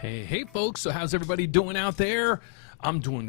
Hey folks, so how's everybody doing out there?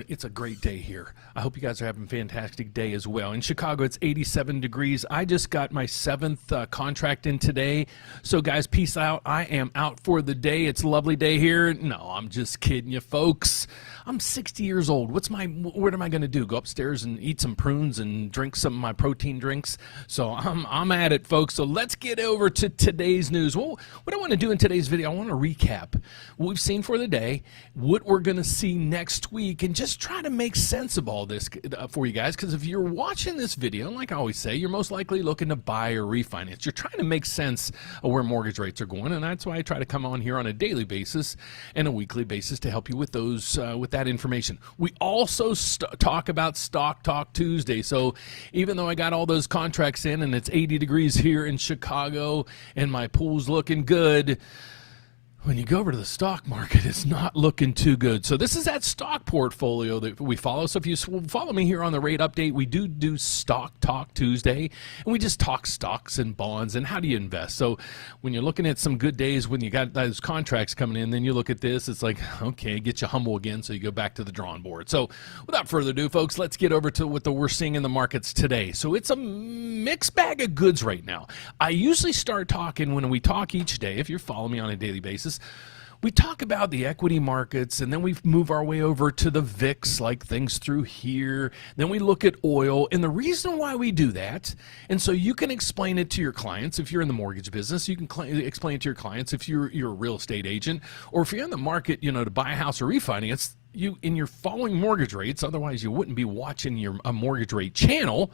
It's a great day here. I hope you guys are having a fantastic day as well. In Chicago, it's 87 degrees. I just got my 7th contract in today. So guys, peace out. I am out for the day. It's a lovely day here. No, I'm just kidding you folks. I'm 60 years old. What am I going to do? Go upstairs and eat some prunes and drink some of my protein drinks? So I'm at it, folks. So let's get over to today's news. Well, what I want to do in today's video, I want to recap what we've seen for the day, what we're going to see next week, and just try to make sense of all this for you guys. Because if you're watching this video, like I always say, you're most likely looking to buy or refinance. You're trying to make sense of where mortgage rates are going, and that's why I try to come on here on a daily basis and a weekly basis to help you with those with that information. We also talk about Stock Talk Tuesday. So even though I got all those contracts in and it's 80 degrees here in Chicago and my pool's looking good, when you go over to the stock market, it's not looking too good. So this is that stock portfolio that we follow. So if you follow me here on the rate update, we do Stock Talk Tuesday, and we just talk stocks and bonds and how do you invest. So when you're looking at some good days when you got those contracts coming in, then you look at this, it's like, okay, get you humble again, so you go back to the drawing board. So without further ado, folks, let's get over to what we're seeing in the markets today. So it's a mixed bag of goods right now. I usually start talking when we talk each day, if you're following me on a daily basis, we talk about the equity markets, and then we move our way over to the VIX, like things through here. Then we look at oil, and the reason why we do that, and so you can explain it to your clients if you're in the mortgage business, you can explain it to your clients if you're a real estate agent, or if you're in the market, to buy a house or refinance. You're following mortgage rates, otherwise you wouldn't be watching a mortgage rate channel.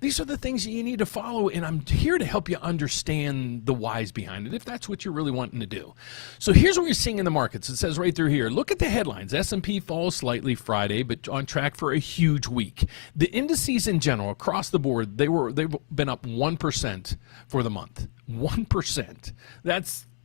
These are the things that you need to follow, and I'm here to help you understand the whys behind it, if that's what you're really wanting to do. So here's what you're seeing in the markets. It says right through here, look at the headlines. S&P falls slightly Friday, but on track for a huge week. The indices in general, across the board, they've been up 1% for the month. 1%.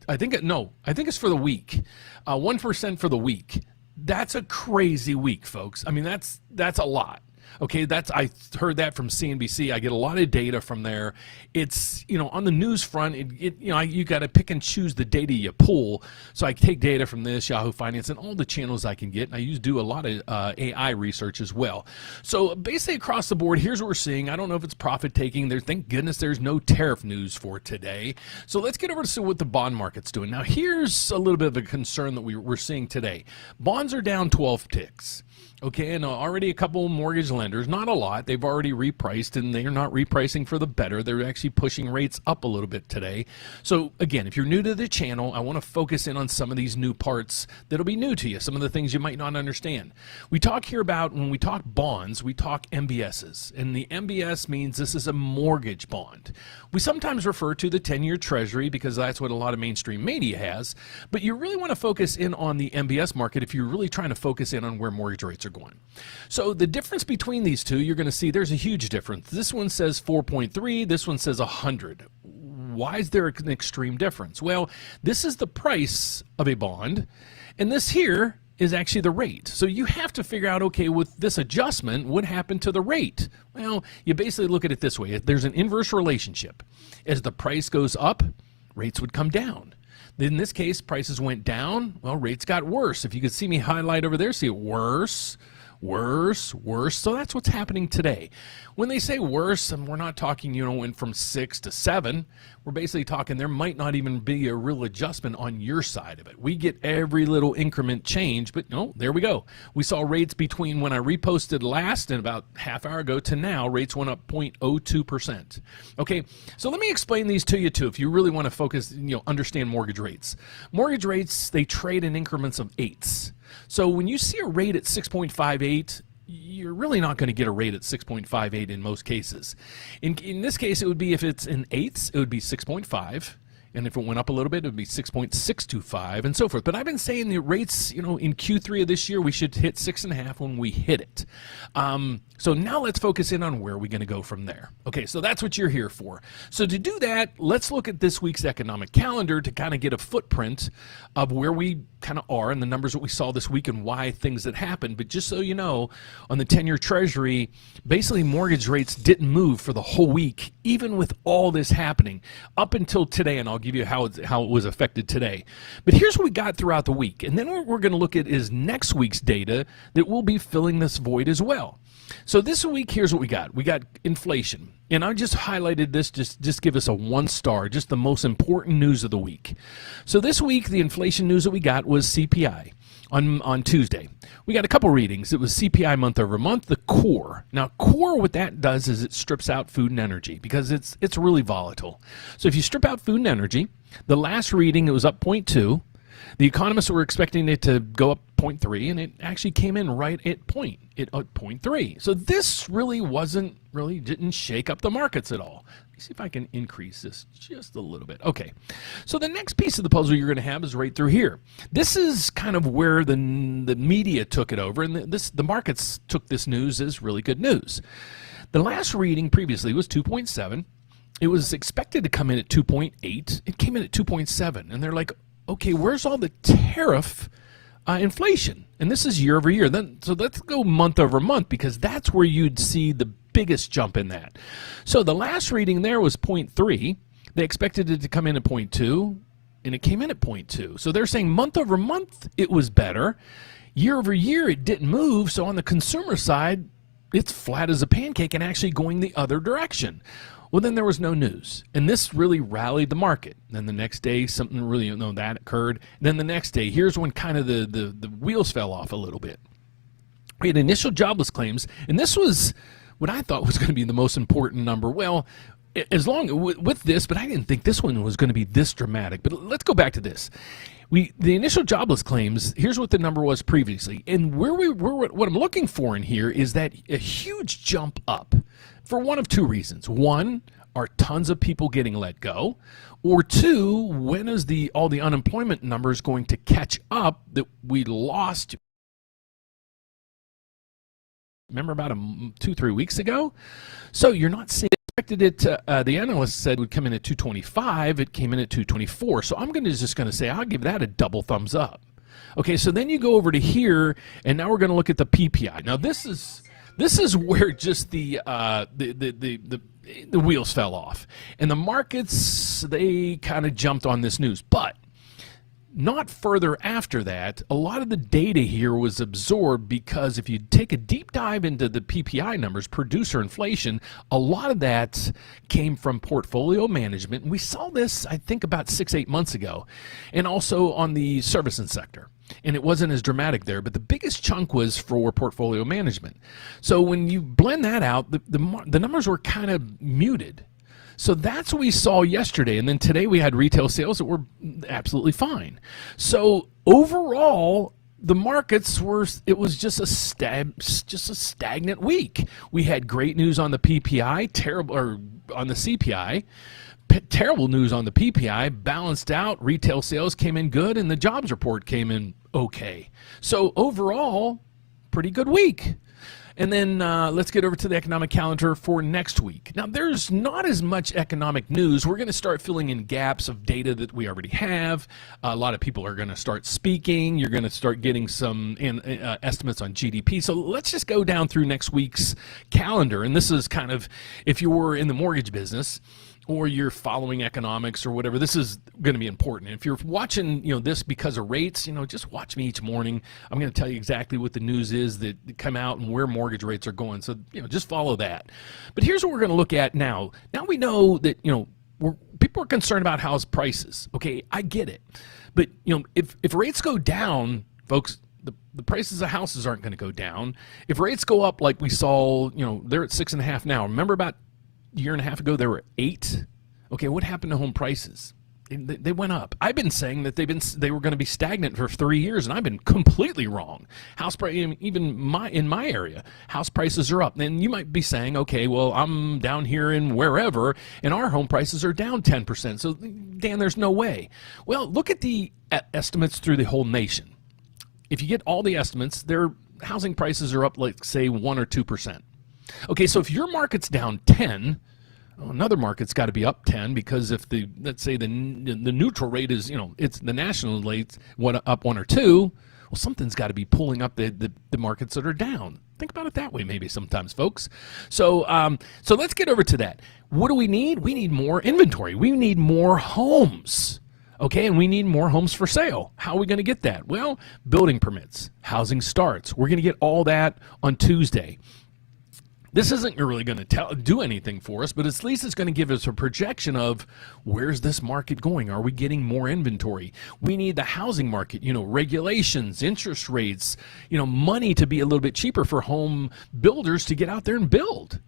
I think it's for the week. 1% for the week. That's a crazy week, folks. I mean, that's a lot. Okay, I heard that from CNBC. I get a lot of data from there. It's, on the news front, you got to pick and choose the data you pull. So I take data from this, Yahoo Finance, and all the channels I can get. And I do a lot of AI research as well. So basically across the board, here's what we're seeing. I don't know if it's profit taking. Thank goodness there's no tariff news for today. So let's get over to see what the bond market's doing. Now here's a little bit of a concern that we're seeing today. Bonds are down 12 ticks. Okay, and already a couple mortgage lenders, not a lot, they've already repriced, and they're not repricing for the better. They're actually pushing rates up a little bit today. So again, if you're new to the channel, I want to focus in on some of these new parts that'll be new to you, some of the things you might not understand. We talk here about, when we talk bonds, we talk MBSs, and the MBS means this is a mortgage bond. We sometimes refer to the 10-year Treasury because that's what a lot of mainstream media has, but you really want to focus in on the MBS market if you're really trying to focus in on where mortgage rates are going. So the difference between these two, you're going to see there's a huge difference. This one says 4.3, this one says 100. Why is there an extreme difference? Well, this is the price of a bond, and this here is actually the rate. So you have to figure out, okay, with this adjustment, what happened to the rate? Well, you basically look at it this way. There's an inverse relationship. As the price goes up, rates would come down. In this case, prices went down. Well, rates got worse. If you could see me highlight over there, see it worse, worse, worse. So that's what's happening today. When they say worse, and we're not talking, went from 6 to 7. We're basically talking there might not even be a real adjustment on your side of it. We get every little increment change, but no, there we go. We saw rates between when I reposted last and about half hour ago to now, rates went up 0.02%. Okay, so let me explain these to you too if you really want to focus, understand mortgage rates. Mortgage rates, they trade in increments of 8s. So when you see a rate at 6.58, you're really not going to get a rate at 6.58 in most cases. In this case, it would be, if it's in eighths, it would be 6.5. And if it went up a little bit, it would be 6.625 and so forth. But I've been saying the rates, in Q3 of this year, we should hit 6.5 when we hit it. So now let's focus in on where we're going to go from there. Okay, so that's what you're here for. So to do that, let's look at this week's economic calendar to kind of get a footprint of where we kind of are and the numbers that we saw this week and why things that happened. But just so you know, on the 10-year Treasury, basically mortgage rates didn't move for the whole week, even with all this happening up until today, and I'll give you how it was affected today. But here's what we got throughout the week, and then what we're going to look at is next week's data that will be filling this void as well. So this week, here's what we got. We got inflation, and I just highlighted this, just give us a 1 star, just the most important news of the week. So this week, the inflation news that we got was CPI on Tuesday. We got a couple readings. It was CPI month over month, the core. Now, core, what that does is it strips out food and energy because it's really volatile. So if you strip out food and energy, the last reading, it was up 0.2. The economists were expecting it to go up 0.3, and it actually came in right at 0.3. So this didn't shake up the markets at all. Let me see if I can increase this just a little bit. Okay, so the next piece of the puzzle you're going to have is right through here. This is kind of where the media took it over, and the markets took this news as really good news. The last reading previously was 2.7. It was expected to come in at 2.8. It came in at 2.7, and they're like, okay, where's all the tariff inflation? And this is year over year. So let's go month over month because that's where you'd see the biggest jump in that. So the last reading there was 0.3. They expected it to come in at 0.2, and it came in at 0.2. So they're saying month over month it was better. Year over year it didn't move. So on the consumer side, it's flat as a pancake and actually going the other direction. Well, then there was no news, and this really rallied the market. Then the next day, something really, that occurred. Then the next day, here's when kind of the wheels fell off a little bit. We had initial jobless claims, and this was what I thought was going to be the most important number. Well, as long with this, but I didn't think this one was going to be this dramatic. But let's go back to this. The initial jobless claims, here's what the number was previously. And what I'm looking for in here is that a huge jump up for one of two reasons. One, are tons of people getting let go? Or two, when is all the unemployment numbers going to catch up that we lost? Remember about 2-3 weeks ago? So you're not seeing. Expected it to, the analyst said would come in at 225. It came in at 224. So I'm just going to say I'll give that a double thumbs up. Okay, so then you go over to here, and now we're going to look at the PPI. Now this is where just the wheels fell off, and the markets, they kind of jumped on this news, but not further after that. A lot of the data here was absorbed because if you take a deep dive into the PPI numbers, producer inflation, a lot of that came from portfolio management. And we saw this, I think, about 6-8 months ago, and also on the servicing sector. And it wasn't as dramatic there, but the biggest chunk was for portfolio management. So when you blend that out, the numbers were kind of muted. So that's what we saw yesterday, and then today we had retail sales that were absolutely fine. So overall, the markets it was just a stagnant week. We had great news on the PPI, on the CPI, terrible news on the PPI, balanced out. Retail sales came in good, and the jobs report came in okay. So overall, pretty good week. And then let's get over to the economic calendar for next week. Now, there's not as much economic news. We're going to start filling in gaps of data that we already have. A lot of people are going to start speaking. You're going to start getting some estimates on GDP. So let's just go down through next week's calendar. And this is kind of, if you were in the mortgage business, or you're following economics or whatever, this is going to be important. If you're watching, this because of rates, just watch me each morning. I'm going to tell you exactly what the news is that come out and where mortgage rates are going. So, just follow that. But here's what we're going to look at now. Now we know that, people are concerned about house prices. Okay, I get it. But, if rates go down, folks, the prices of houses aren't going to go down. If rates go up like we saw, they're at 6.5 now. Remember about year and a half ago, there were 8. Okay, what happened to home prices? They went up. I've been saying that they were going to be stagnant for 3 years, and I've been completely wrong. House price, even in my area, house prices are up. And you might be saying, okay, well, I'm down here in wherever, and our home prices are down 10%. So, Dan, there's no way. Well, look at the estimates through the whole nation. If you get all the estimates, their housing prices are up, like, say, 1 or 2%. Okay, so if your market's down 10, well, another market's got to be up 10, because if let's say the neutral rate is, it's the national rate up 1 or 2, well, something's got to be pulling up the markets that are down. Think about it that way maybe sometimes, folks. So so let's get over to that. What do we need? We need more inventory. We need more homes. Okay, and we need more homes for sale. How are we going to get that? Well, building permits, housing starts. We're going to get all that on Tuesday. This isn't really going to do anything for us, but at least it's going to give us a projection of where's this market going? Are we getting more inventory? We need the housing market, regulations, interest rates, money to be a little bit cheaper for home builders to get out there and build.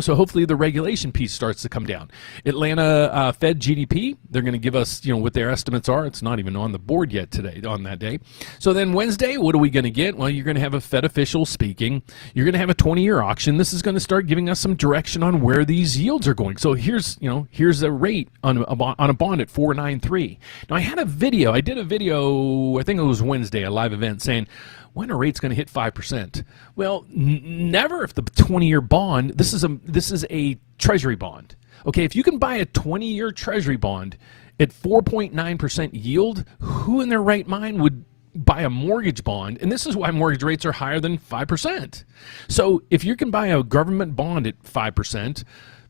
So hopefully the regulation piece starts to come down. Atlanta Fed GDP, they're going to give us, what their estimates are. It's not even on the board yet today, on that day. So then Wednesday, what are we going to get? Well, you're going to have a Fed official speaking. You're going to have a 20-year auction. This is going to start giving us some direction on where these yields are going. So here's a rate on a bond at 4.93. Now I did a video, I think it was Wednesday, a live event saying, when are rates going to hit 5%? Well, never if the 20-year bond, this is a Treasury bond. Okay, if you can buy a 20-year Treasury bond at 4.9% yield, who in their right mind would buy a mortgage bond? And this is why mortgage rates are higher than 5%. So if you can buy a government bond at 5%,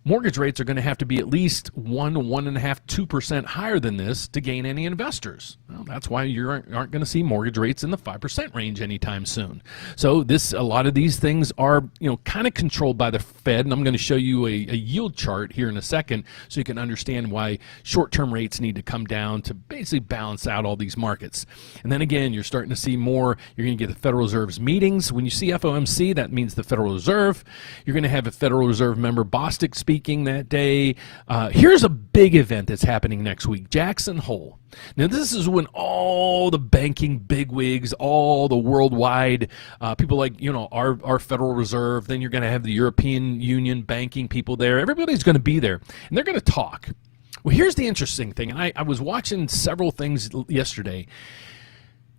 mortgage rates are going to have to be at least 1.5%, 2% higher than this to gain any investors. Well, that's why you aren't going to see mortgage rates in the 5% range anytime soon. So a lot of these things are kind of controlled by the Fed, and I'm going to show you a yield chart here in a second so you can understand why short-term rates need to come down to basically balance out all these markets. And then again, you're starting to see more. You're going to get the Federal Reserve's meetings. When you see FOMC, that means the Federal Reserve. You're going to have a Federal Reserve member, Bostic, speaking that day. Here's a big event that's happening next week, Jackson Hole. Now, this is when all the banking bigwigs, all the worldwide people like, our Federal Reserve, then you're going to have the European Union banking people there. Everybody's going to be there, and they're going to talk. Well, here's the interesting thing, and I was watching several things yesterday.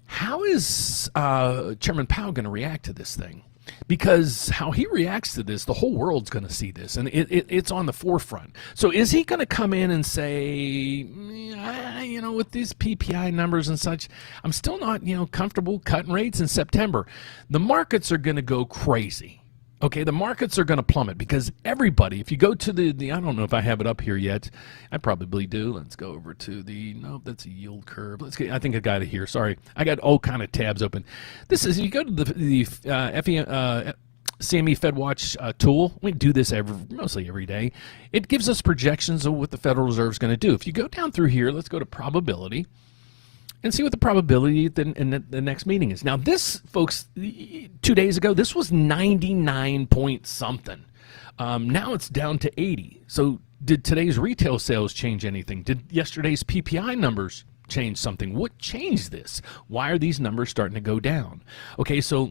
How is Chairman Powell going to react to this thing? Because how he reacts to this, the whole world's going to see this, and it's on the forefront. So is he going to come in and say, with these PPI numbers and such, I'm still not, comfortable cutting rates in September? The markets are going to go crazy. Okay, the markets are going to plummet because everybody, if you go to the I don't know if I have it up here yet. I probably do. Let's go over to nope, that's a yield curve. I think I got it here. Sorry. I got all kind of tabs open. This is, you go to the CME FedWatch tool. We do this mostly every day. It gives us projections of what the Federal Reserve is going to do. If you go down through here, let's go to probability and see what the probability in the next meeting is. Now this, folks, 2 days ago, this was 99 point something. Now it's down to 80. So did today's retail sales change anything? Did yesterday's PPI numbers change something? What changed this? Why are these numbers starting to go down? Okay, so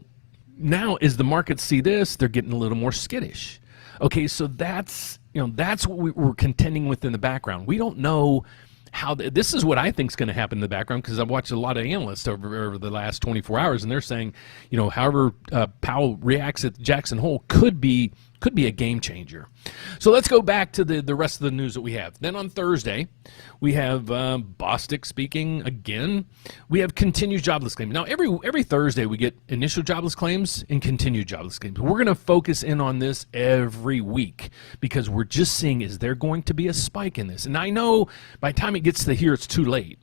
now as the markets see this, they're getting a little more skittish. Okay, so that's what we're contending with in the background. We don't know how this is what I think is going to happen in the background, because I've watched a lot of analysts over the last 24 hours, and they're saying, however Powell reacts at Jackson Hole could be a game changer. So let's go back to the rest of the news that we have. Then on Thursday, we have Bostic speaking again. We have continued jobless claims. Now, every Thursday, we get initial jobless claims and continued jobless claims. We're going to focus in on this every week because we're just seeing, is there going to be a spike in this? And I know by the time it gets to here, it's too late.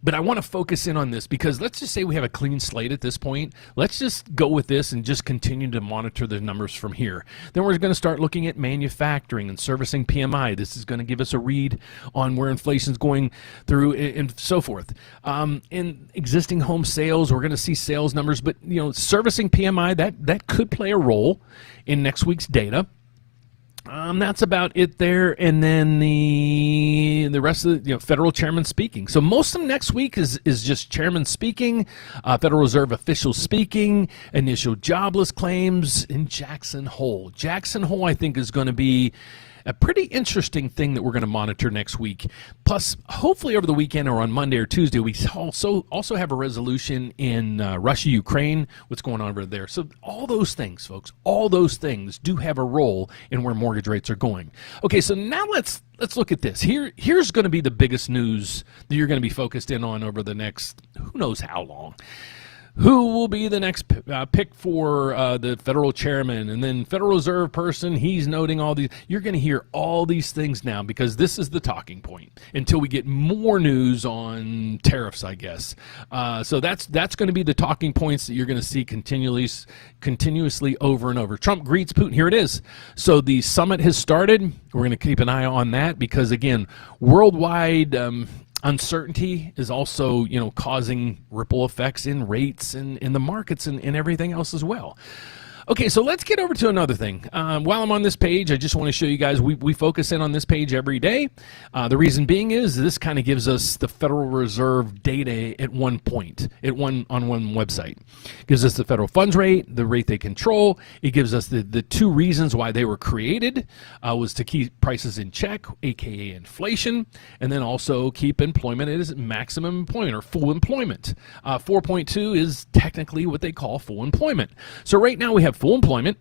But I want to focus in on this because let's just say we have a clean slate at this point. Let's just go with this and just continue to monitor the numbers from here. Then we're going to start looking at manufacturing and servicing PMI. This is going to give us a read on where inflation's going through and so forth. In existing home sales, we're going to see sales numbers, but servicing PMI, that could play a role in next week's data. That's about it there, and then the rest of the federal chairman speaking. So most of next week is just chairman speaking, Federal Reserve officials speaking, initial jobless claims in Jackson Hole. Jackson Hole, I think, is going to be a pretty interesting thing that we're going to monitor next week. Plus, hopefully over the weekend or on Monday or Tuesday, we also have a resolution in Russia, Ukraine, what's going on over there. So all those things, folks, all those things do have a role in where mortgage rates are going. Okay, so now let's look at this. Here's going to be the biggest news that you're going to be focused in on over the next who knows how long. Who will be the next pick for the federal chairman, and then Federal Reserve person, he's noting all these. You're going to hear all these things now because this is the talking point until we get more news on tariffs, I guess. So that's going to be the talking points that you're going to see continuously over and over. Trump greets Putin. Here it is. So the summit has started. We're going to keep an eye on that because, again, worldwide uncertainty is also, causing ripple effects in rates and in the markets and everything else as well. Okay, so let's get over to another thing. While I'm on this page, I just want to show you guys, we focus in on this page every day. The reason being is this kind of gives us the Federal Reserve data at one point, on one website. It gives us the federal funds rate, the rate they control. It gives us the two reasons why they were created, was to keep prices in check, aka inflation, and then also keep employment at maximum employment or full employment. 4.2 is technically what they call full employment. So right now we have full employment,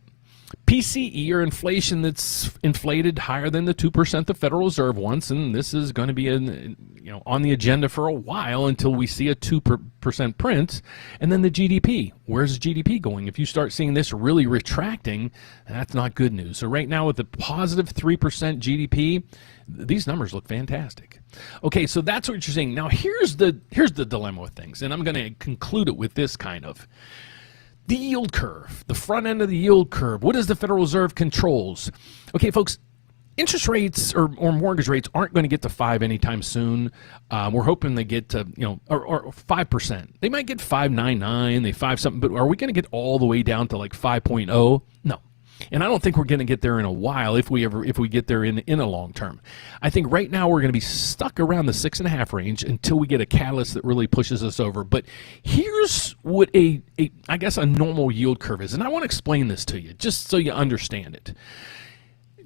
PCE or inflation that's inflated higher than the 2% the Federal Reserve wants, and this is going to be on the agenda for a while until we see a 2% print, and then the GDP. Where's GDP going? If you start seeing this really retracting, that's not good news. So right now with the positive 3% GDP, these numbers look fantastic. Okay, so that's what you're seeing. Now here's the dilemma with things, and I'm going to conclude it with this kind of. The yield curve, the front end of the yield curve. What is the Federal Reserve controls? Okay, folks, interest rates or mortgage rates aren't going to get to 5 anytime soon. We're hoping they get to, or 5%. They might get 5.99, they 5 something, but are we going to get all the way down to like 5.0? No. And I don't think we're going to get there in a while if we get there in a long term. I think right now we're going to be stuck around the 6.5 range until we get a catalyst that really pushes us over. But here's what I guess a normal yield curve is, and I want to explain this to you just so you understand it.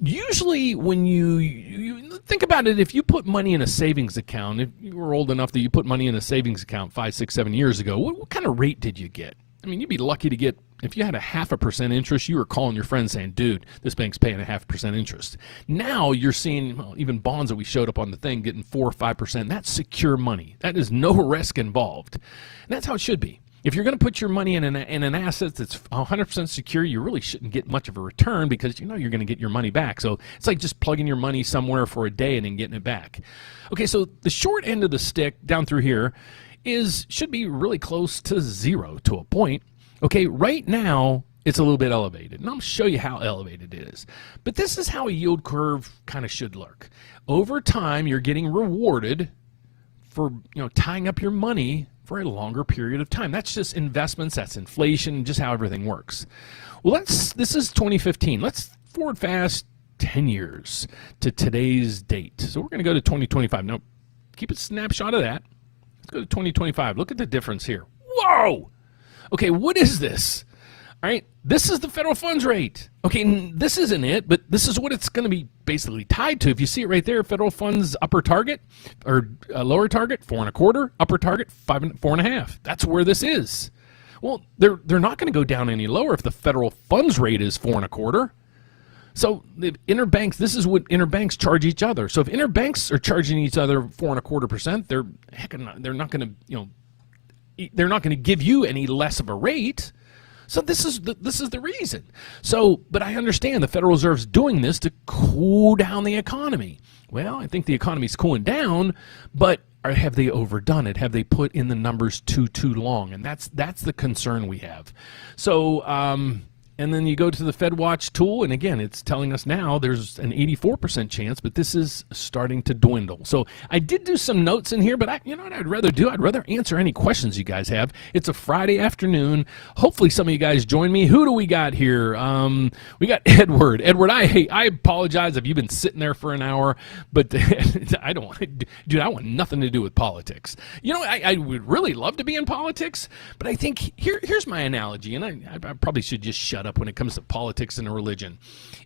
Usually when you think about it, if you put money in a savings account, if you were old enough that you put money in a savings account 5, 6, 7 years ago, what kind of rate did you get? I mean, you'd be lucky to get, if you had a 0.5% interest, you were calling your friend saying, dude, this bank's paying 0.5% interest. Now you're seeing, even bonds that we showed up on the thing getting 4 or 5%. That's secure money. That is no risk involved. And that's how it should be. If you're going to put your money in an asset that's 100% secure, you really shouldn't get much of a return because you're going to get your money back. So it's like just plugging your money somewhere for a day and then getting it back. Okay, so the short end of the stick down through here should be really close to zero to a point. Okay, right now it's a little bit elevated, and I'll show you how elevated it is. But this is how a yield curve kind of should look. Over time, you're getting rewarded for tying up your money for a longer period of time. That's just investments, that's inflation, just how everything works. Well, this is 2015. Let's forward fast 10 years to today's date. So we're going to go to 2025. Now, keep a snapshot of that. Let's go to 2025. Look at the difference here. Whoa! Okay, what is this? All right, this is the federal funds rate. Okay, this isn't it, but this is what it's going to be basically tied to. If you see it right there, federal funds upper target or lower target, 4.25, upper target, 4.5. That's where this is. Well, they're not going to go down any lower if the federal funds rate is 4.25. So the interbanks, this is what interbanks charge each other. So if interbanks are charging each other 4.25%, they're not going to give you any less of a rate. So this is the reason. So, but I understand the Federal Reserve's doing this to cool down the economy. Well, I think the economy's cooling down, but have they overdone it? Have they put in the numbers too long? And that's the concern we have. So, And then you go to the FedWatch tool, and again, it's telling us now there's an 84% chance, but this is starting to dwindle. So I did do some notes in here, but you know what I'd rather do? I'd rather answer any questions you guys have. It's a Friday afternoon. Hopefully some of you guys join me. Who do we got here? We got Edward. Edward, I apologize if you've been sitting there for an hour, but I want nothing to do with politics. You know, I would really love to be in politics, but I think here's my analogy, and I probably should just shut up when it comes to politics and religion,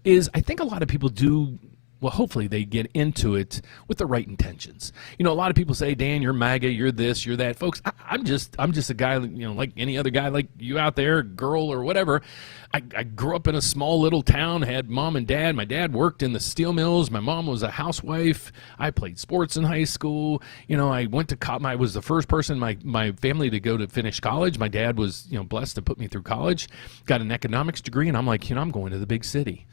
is I think a lot of people do, well, hopefully they get into it with the right intentions. You know, a lot of people say, Dan, you're MAGA, you're this, you're that. Folks, I'm just a guy, you know, like any other guy like you out there, girl or whatever. I grew up in a small little town, had mom and dad. My dad worked in the steel mills. My mom was a housewife. I played sports in high school. You know, I went to I was the first person in my family to go to finish college. My dad was, you know, blessed to put me through college, got an economics degree, and I'm like, you know, I'm going to the big city.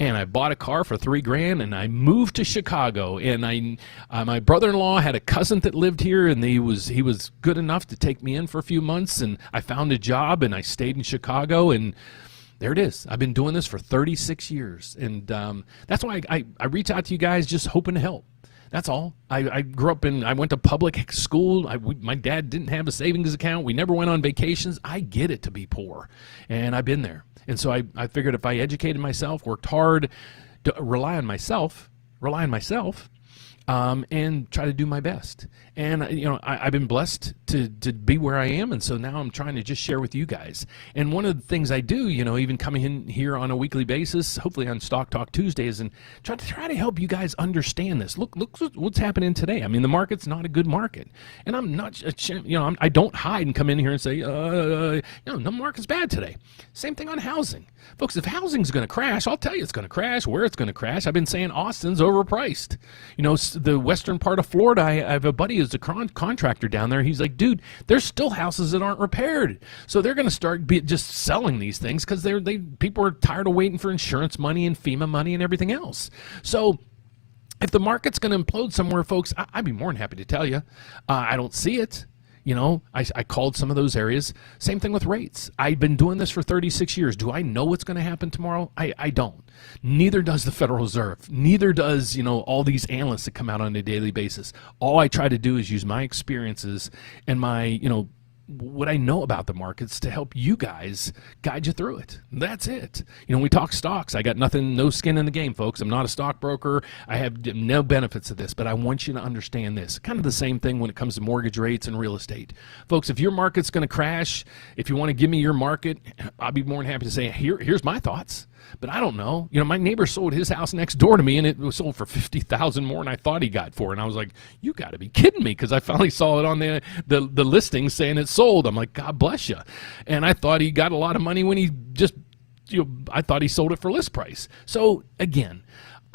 And I bought a car for $3,000, and I moved to Chicago. And my brother-in-law had a cousin that lived here, and he was good enough to take me in for a few months. And I found a job, and I stayed in Chicago, and there it is. I've been doing this for 36 years, and that's why I reach out to you guys just hoping to help. That's all. I grew up I went to public school. My dad didn't have a savings account. We never went on vacations. I get it to be poor, and I've been there. And so I figured if I educated myself, worked hard, to rely on myself, and try to do my best. And, you know, I've been blessed to be where I am, and so now I'm trying to just share with you guys. And one of the things I do, you know, even coming in here on a weekly basis, hopefully on Stock Talk Tuesdays, and try to help you guys understand this. Look what's happening today. I mean, the market's not a good market. And I'm not, you know, I don't hide and come in here and say, no, the market's bad today. Same thing on housing. Folks, if housing's going to crash, I'll tell you it's going to crash, where it's going to crash. I've been saying Austin's overpriced. You know, the western part of Florida, I have a buddy who's a contractor down there. He's like, dude, there's still houses that aren't repaired. So they're going to start just selling these things because people are tired of waiting for insurance money and FEMA money and everything else. So if the market's going to implode somewhere, folks, I'd be more than happy to tell you. I don't see it. You know, I called some of those areas. Same thing with rates. I've been doing this for 36 years. Do I know what's going to happen tomorrow? I don't. Neither does the Federal Reserve. Neither does, you know, all these analysts that come out on a daily basis. All I try to do is use my experiences and my, you know, what I know about the markets to help you guys guide you through it. That's it. You know, we talk stocks. I got no skin in the game, folks. I'm not a stockbroker. I have no benefits of this, but I want you to understand this. Kind of the same thing when it comes to mortgage rates and real estate. Folks, if your market's going to crash, if you want to give me your market, I'll be more than happy to say, here's my thoughts. But I don't know. You know, my neighbor sold his house next door to me, and it was sold for $50,000 more than I thought he got for it. And I was like, you got to be kidding me, because I finally saw it on the listing saying it's sold. I'm like, God bless you. And I thought he got a lot of money when he just, you know, I thought he sold it for list price. So again,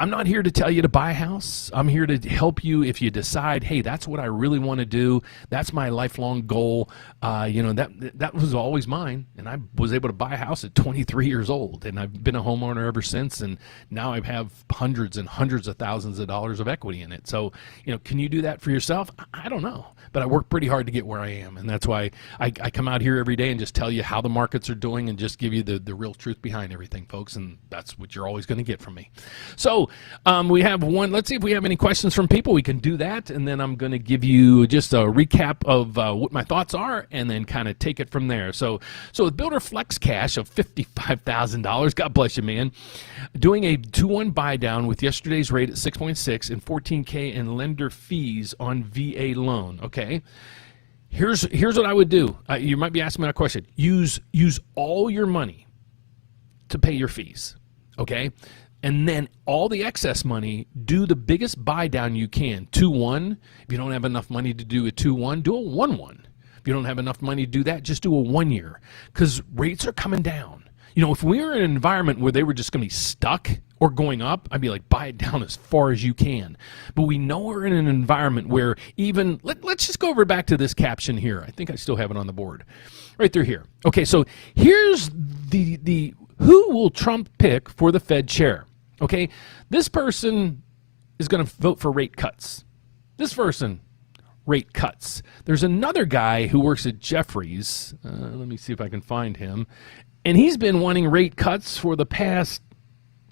I'm not here to tell you to buy a house. I'm here to help you if you decide, hey, that's what I really want to do. That's my lifelong goal. You know, that was always mine. And I was able to buy a house at 23 years old. And I've been a homeowner ever since. And now I have hundreds and hundreds of thousands of dollars of equity in it. So, you know, can you do that for yourself? I don't know. But I work pretty hard to get where I am. And that's why I come out here every day and just tell you how the markets are doing and just give you the real truth behind everything, folks. And that's what you're always going to get from me. So we have one. Let's see if we have any questions from people. We can do that. And then I'm going to give you just a recap of what my thoughts are and then kind of take it from there. So with Builder Flex Cash of $55,000, God bless you, man, doing a 2-1 buy down with yesterday's rate at 6.6 and $14K in lender fees on VA loan. Okay. Here's what I would do. You might be asking me a question. Use all your money to pay your fees, okay? And then all the excess money, do the biggest buy down you can. 2-1. If you don't have enough money to do a 2-1, do a 1-1. If you don't have enough money to do that, just do a 1 year, because rates are coming down. You know, if we were in an environment where they were just going to be stuck or going up, I'd be like, buy it down as far as you can. But we know we're in an environment where even, let's just go over back to this caption here. I think I still have it on the board. Right through here. Okay, so here's the who will Trump pick for the Fed chair? Okay, this person is going to vote for rate cuts. This person, rate cuts. There's another guy who works at Jeffries. Let me see if I can find him. And he's been wanting rate cuts for the past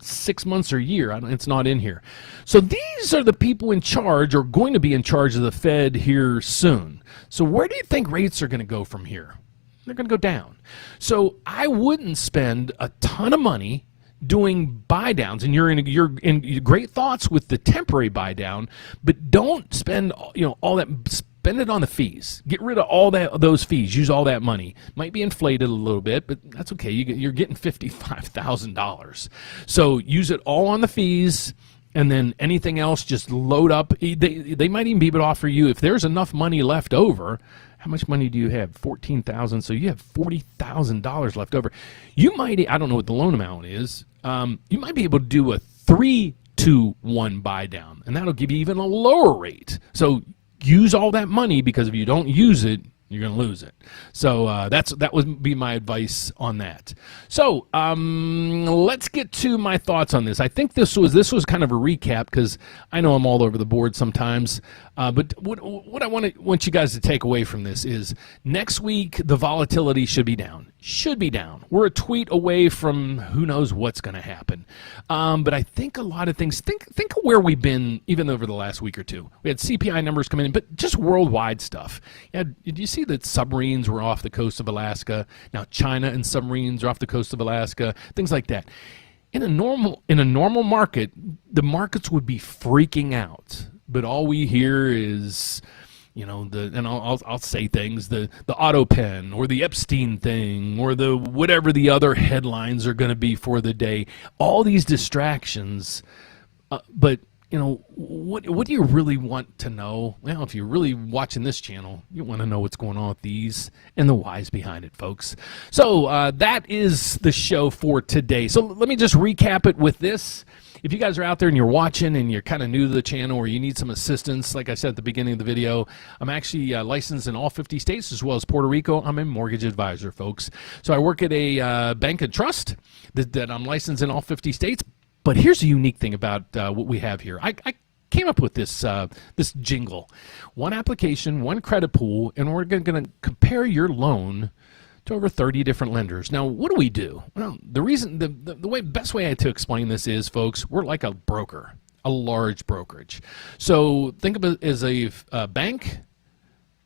6 months or a year. It's not in here. So these are the people in charge, or going to be in charge of the Fed here soon. So where do you think rates are going to go from here? They're going to go down. So I wouldn't spend a ton of money doing buy downs, and you're in great thoughts with the temporary buy down, but don't spend all that. Spend it on the fees. Get rid of all those fees. Use all that money. Might be inflated a little bit, but that's okay. You're getting $55,000. So use it all on the fees, and then anything else just load up. They might even be able to offer you, if there's enough money left over. How much money do you have? $14,000. So you have $40,000 left over. You might, I don't know what the loan amount is. You might be able to do a 3-to-1 buy down, and that'll give you even a lower rate. So use all that money, because if you don't use it, you're going to lose it. So that would be my advice on that. So let's get to my thoughts on this. I think this was kind of a recap, because I know I'm all over the board sometimes. But what I want you guys to take away from this is, next week the volatility should be down. Should be down. We're a tweet away from who knows what's going to happen. But I think a lot of things, think of where we've been even over the last week or two. We had CPI numbers come in, but just worldwide stuff. Did you see that submarines were off the coast of Alaska? Now China and submarines are off the coast of Alaska, things like that. In a normal market, the markets would be freaking out. But all we hear is, and I'll say things, the auto pen, or the Epstein thing, or the whatever the other headlines are going to be for the day. All these distractions, but what do you really want to know? Well, if you're really watching this channel, you want to know what's going on with these and the whys behind it, folks. So that is the show for today. So let me just recap it with this. If you guys are out there and you're watching and you're kind of new to the channel, or you need some assistance, like I said at the beginning of the video, I'm actually licensed in all 50 states as well as Puerto Rico. I'm a mortgage advisor, folks. So I work at a bank and trust that I'm licensed in all 50 states. But here's the unique thing about what we have here. I came up with this jingle. One application, one credit pool, and we're going to compare your loan to over 30 different lenders. Now, what do? Well, the reason, best way to explain this is, folks, we're like a broker, a large brokerage. So think of it as a bank,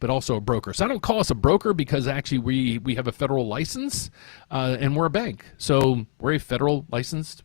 but also a broker. So I don't call us a broker, because actually we have a federal license, and we're a bank. So we're a federal licensed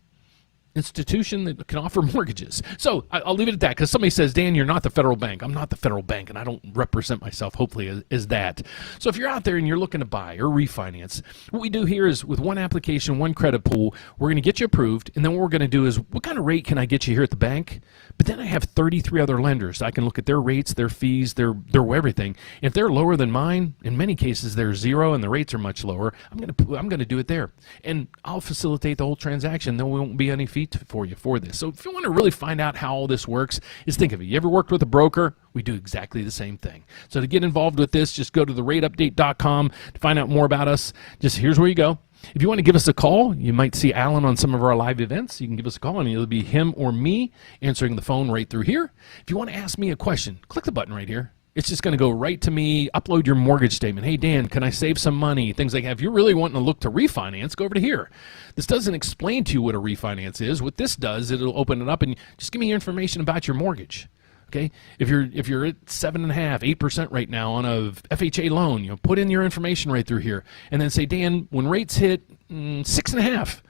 institution that can offer mortgages. So I'll leave it at that, because somebody says, Dan, you're not the federal bank. I'm not the federal bank, and I don't represent myself, hopefully, as that. So if you're out there and you're looking to buy or refinance, what we do here is, with one application, one credit pool, we're going to get you approved, and then what we're going to do is, what kind of rate can I get you here at the bank? But then I have 33 other lenders. I can look at their rates, their fees, their everything. If they're lower than mine, in many cases they're zero and the rates are much lower, I'm going to do it there. And I'll facilitate the whole transaction. There won't be any fee for you for this. So if you want to really find out how all this works, is think of it. You ever worked with a broker? We do exactly the same thing. So to get involved with this, just go to therateupdate.com to find out more about us. Just here's where you go. If you want to give us a call, you might see Alan on some of our live events. You can give us a call, and it'll be him or me answering the phone right through here. If you want to ask me a question, click the button right here. It's just going to go right to me. Upload your mortgage statement. Hey, Dan, can I save some money? Things like that. If you're really wanting to look to refinance, go over to here. This doesn't explain to you what a refinance is. What this does, it'll open it up and just give me your information about your mortgage. Okay, if you're at 7.5%, 8% right now on a FHA loan, put in your information right through here, and then say, Dan, when rates hit 6.5%,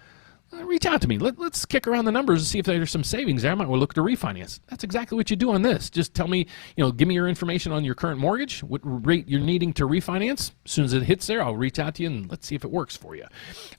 reach out to me. Let's kick around the numbers and see if there's some savings there. I might want to look to refinance. That's exactly what you do on this. Just tell me, give me your information on your current mortgage, what rate you're needing to refinance. As soon as it hits there, I'll reach out to you and let's see if it works for you.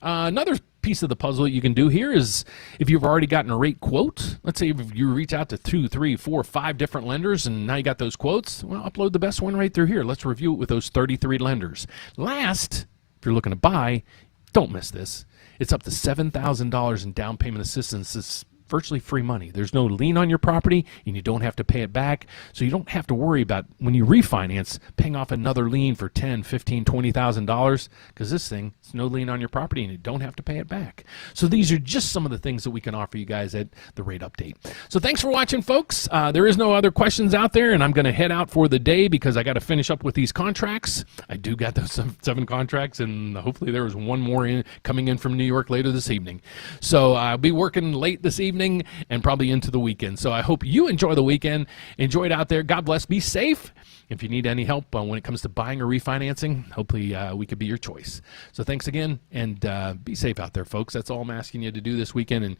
Another piece of the puzzle that you can do here is, if you've already gotten a rate quote, let's say if you reach out to 2, 3, 4, 5 different lenders and now you got those quotes, well, upload the best one right through here. Let's review it with those 33 lenders. Last, if you're looking to buy, don't miss this. It's up to $7,000 in down payment assistance. This virtually free money. There's no lien on your property, and you don't have to pay it back. So you don't have to worry about, when you refinance, paying off another lien for $10,000, $15,000, $20,000, because this thing, it's no lien on your property, and you don't have to pay it back. So these are just some of the things that we can offer you guys at the Rate Update. So thanks for watching, folks. There is no other questions out there, and I'm going to head out for the day because I got to finish up with these contracts. I do got those 7 contracts, and hopefully there is one more coming in from New York later this evening. So I'll be working late this evening and probably into the weekend. So I hope you enjoy the weekend. Enjoy it out there. God bless. Be safe. If you need any help when it comes to buying or refinancing, hopefully we could be your choice. So thanks again, and be safe out there, folks. That's all I'm asking you to do this weekend. And